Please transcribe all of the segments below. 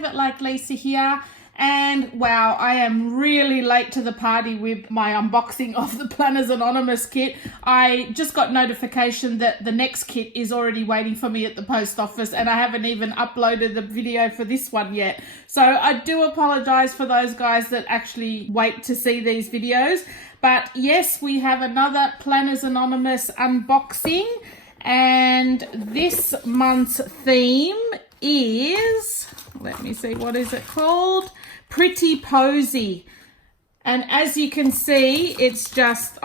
Live It Like Lisa here. And wow, I am really late to the party with my unboxing of the Planners Anonymous kit. I just got notification that the next kit is already waiting for me at the post office, and I haven't even uploaded the video for this one yet. So I do apologize for those guys that actually wait to see these videos. But yes, we have another Planners Anonymous unboxing, and this month's theme is, let me see, what is it called? Pretty Posy. And as you can see, it's just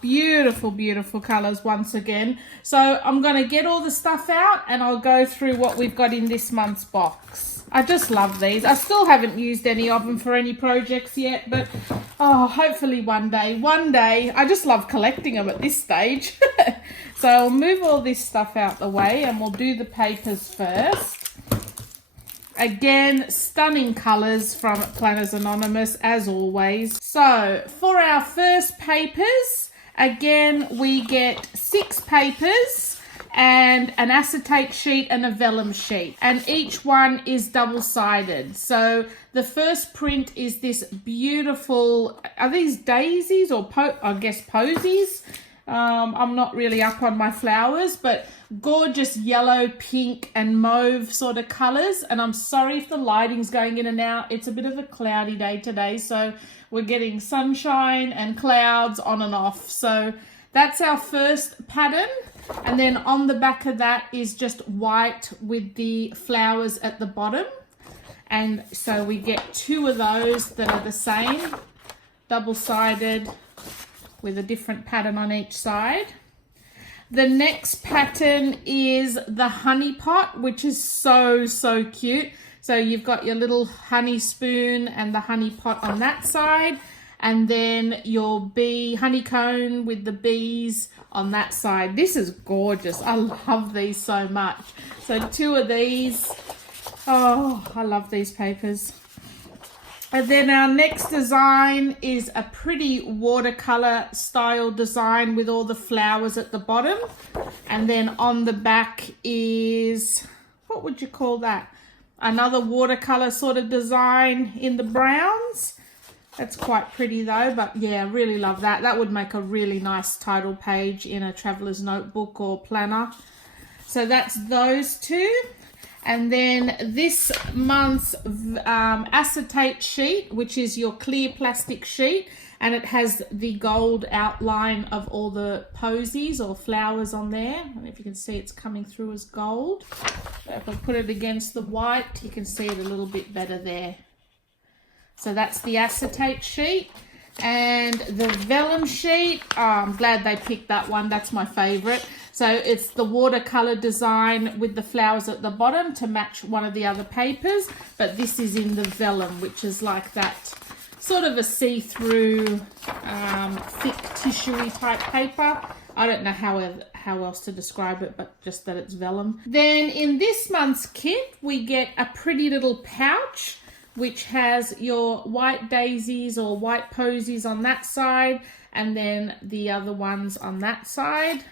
beautiful, beautiful colors once again. So I'm going to get all the stuff out and I'll go through what we've got in this month's box. I just love these. I still haven't used any of them for any projects yet, but hopefully one day. I just love collecting them at this stage. So I'll move all this stuff out the way and we'll do the papers first. Again, stunning colours from Planners Anonymous, as always. So, for our first papers, again, we get 6 papers and an acetate sheet and a vellum sheet. And each one is double-sided. So, the first print is this beautiful, are these daisies or I guess posies? I'm not really up on my flowers, but gorgeous yellow, pink and mauve sort of colors. And I'm sorry if the lighting's going in and out. It's a bit of a cloudy day today, so we're getting sunshine and clouds on and off. So that's our first pattern. And then on the back of that is just white with the flowers at the bottom. And so we get 2 of those that are the same, double-sided, with a different pattern on each side. The next pattern is the honey pot, which is so cute. So you've got your little honey spoon and the honey pot on that side, and then your honeycomb with the bees on that side. This is gorgeous. I love these so much. So 2 of these. Oh, I love these papers. And then our next design is a pretty watercolor style design with all the flowers at the bottom. And then on the back is, what would you call that? Another watercolor sort of design in the browns. That's quite pretty though, but yeah, really love that. That would make a really nice title page in a traveler's notebook or planner. So that's those 2. And then this month's acetate sheet, which is your clear plastic sheet, and it has the gold outline of all the posies or flowers on there. I don't know if you can see it's coming through as gold. So if I put it against the white, you can see it a little bit better there. So that's the acetate sheet. And the vellum sheet, I'm glad they picked that one. That's my favorite. So it's the watercolor design with the flowers at the bottom to match one of the other papers, but this is in the vellum, which is like that sort of a see-through thick tissuey type paper. I don't know how else to describe it, but just that it's vellum. Then in this month's kit we get a pretty little pouch which has your white daisies or white posies on that side, and then the other ones on that side.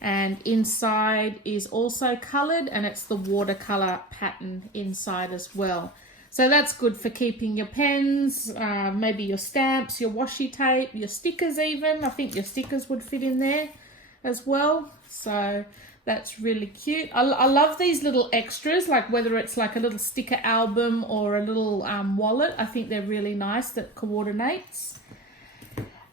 And inside is also coloured, and it's the watercolour pattern inside as well. So that's good for keeping your pens, maybe your stamps, your washi tape, your stickers even. I think your stickers would fit in there as well. So that's really cute. I love these little extras, like whether it's like a little sticker album or a little wallet. I think they're really nice, that coordinates.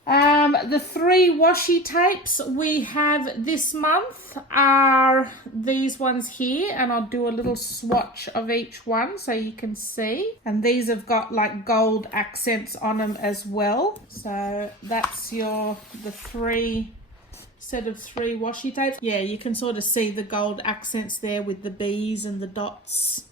The 3 washi tapes we have this month are these ones here, and I'll do a little swatch of each one so you can see. And these have got like gold accents on them as well. So that's the 3 set of 3 washi tapes. Yeah, you can sort of see the gold accents there with the bees and the dots.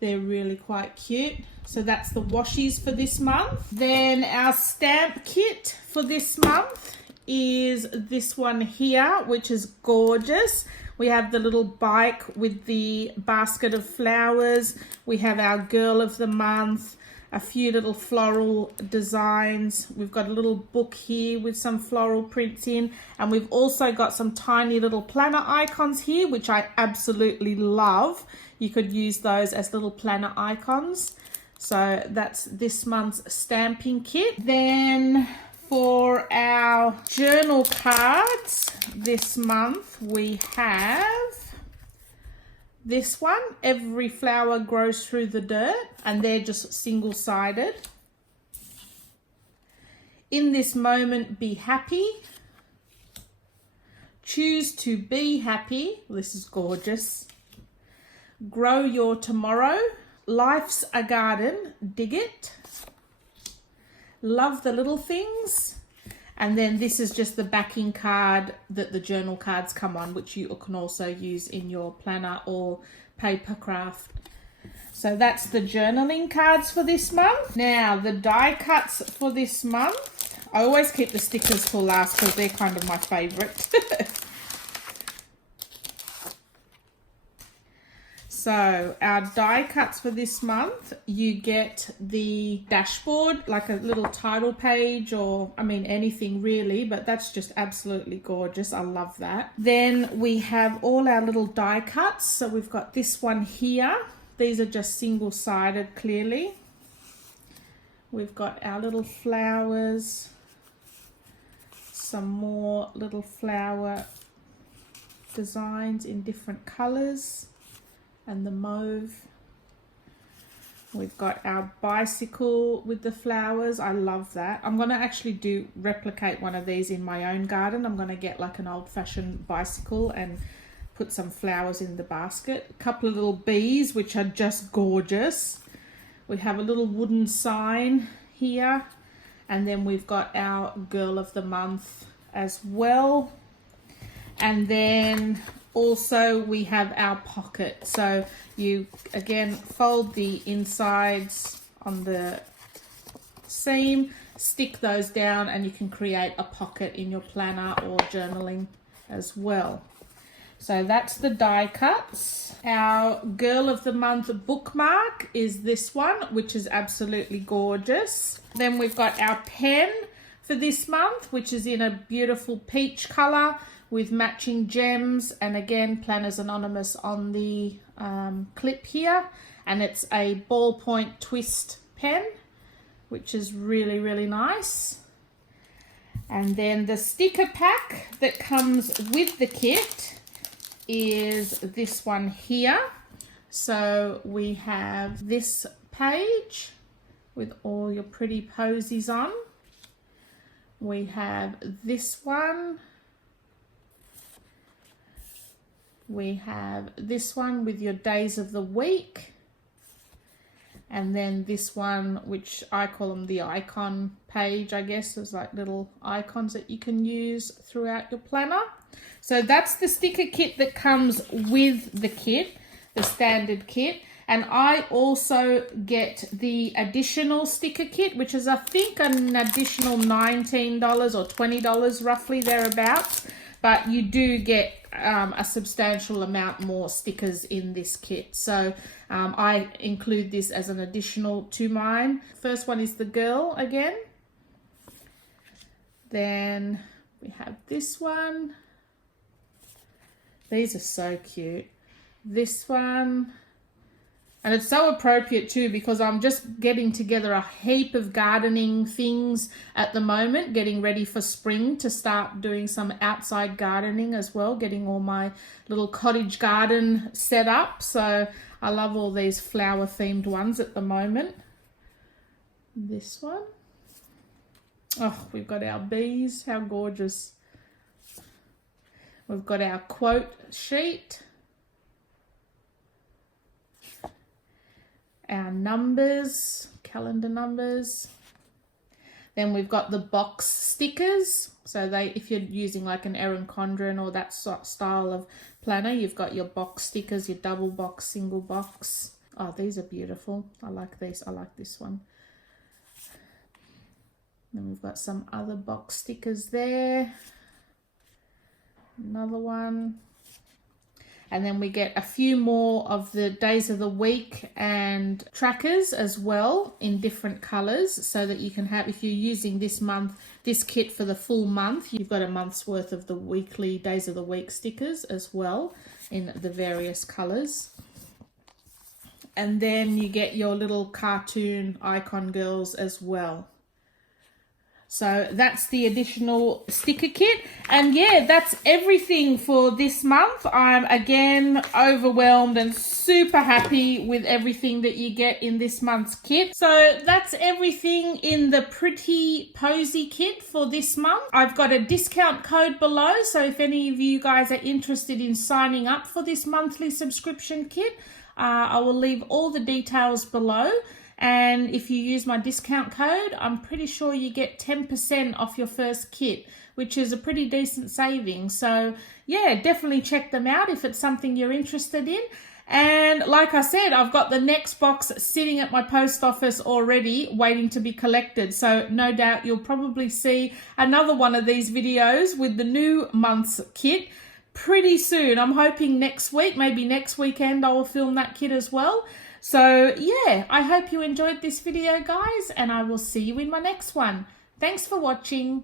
They're really quite cute. So that's the washies for this month. Then our stamp kit for this month is this one here, which is gorgeous. We have the little bike with the basket of flowers. We have our girl of the month. a few little floral designs. We've got a little book here with some floral prints in, and we've also got some tiny little planner icons here, which I absolutely love. You could use those as little planner icons. So that's this month's stamping kit. Then for our journal cards this month, we have this one, Every Flower Grows Through the Dirt, and they're just single-sided. In This Moment, Be Happy. Choose to Be Happy. This is gorgeous. Grow Your Tomorrow. Life's a Garden, Dig It. Love the Little Things. And then this is just the backing card that the journal cards come on, which you can also use in your planner or paper craft. So that's the journaling cards for this month. Now, the die cuts for this month. I always keep the stickers for last because they're kind of my favourite. So our die cuts for this month, you get the dashboard, like a little title page, or I mean anything really, but that's just absolutely gorgeous. I love that. Then we have all our little die cuts. So we've got this one here. These are just single-sided clearly. We've got our little flowers, some more little flower designs in different colors, and the mauve. We've got our bicycle with the flowers. I love that. I'm going to actually replicate one of these in my own garden. I'm going to get like an old-fashioned bicycle and put some flowers in the basket. A couple of little bees, which are just gorgeous. We have a little wooden sign here, and then we've got our Girl of the Month as well. And then also we have our pocket. So you again fold the insides on the seam, stick those down, and you can create a pocket in your planner or journaling as well. So that's the die cuts. Our Girl of the Month bookmark is this one, which is absolutely gorgeous. Then we've got our pen for this month, which is in a beautiful peach color with matching gems, and again Planners Anonymous on the clip here, and it's a ballpoint twist pen, which is really, really nice. And then the sticker pack that comes with the kit is this one here. So we have this page with all your pretty posies on. We have this one. We have this one with your days of the week. And then this one, which I call them the icon page, I guess. There's like little icons that you can use throughout your planner. So that's the sticker kit that comes with the kit, the standard kit. And I also get the additional sticker kit, which is I think an additional $19 or $20 roughly thereabouts. But you do get a substantial amount more stickers in this kit. So I include this as an additional to mine. First one is the girl again. Then we have this one. These are so cute. This one. And it's so appropriate too, because I'm just getting together a heap of gardening things at the moment, getting ready for spring to start doing some outside gardening as well, getting all my little cottage garden set up. So I love all these flower themed ones at the moment. This one. Oh, we've got our bees. How gorgeous. We've got our quote sheet. Our numbers, calendar numbers. Then we've got the box stickers. So if you're using like an Erin Condren or that style of planner, you've got your box stickers, your double box, single box. Oh, these are beautiful. I like these. I like this one. Then we've got some other box stickers there. Another one. And then we get a few more of the days of the week and trackers as well in different colors, so that you can have, if you're using this kit for the full month, you've got a month's worth of the weekly days of the week stickers as well in the various colors. And then you get your little cartoon icon girls as well. So that's the additional sticker kit. And yeah, that's everything for this month. I'm again overwhelmed and super happy with everything that you get in this month's kit. So that's everything in the Pretty Posy kit for this month. I've got a discount code below, so if any of you guys are interested in signing up for this monthly subscription kit, I will leave all the details below. And if you use my discount code, I'm pretty sure you get 10% off your first kit, which is a pretty decent saving. So yeah, definitely check them out if it's something you're interested in. And like I said, I've got the next box sitting at my post office already waiting to be collected. So no doubt you'll probably see another one of these videos with the new month's kit pretty soon. I'm hoping next week, maybe next weekend, I will film that kit as well. So yeah, I hope you enjoyed this video, guys, and I will see you in my next one. Thanks for watching.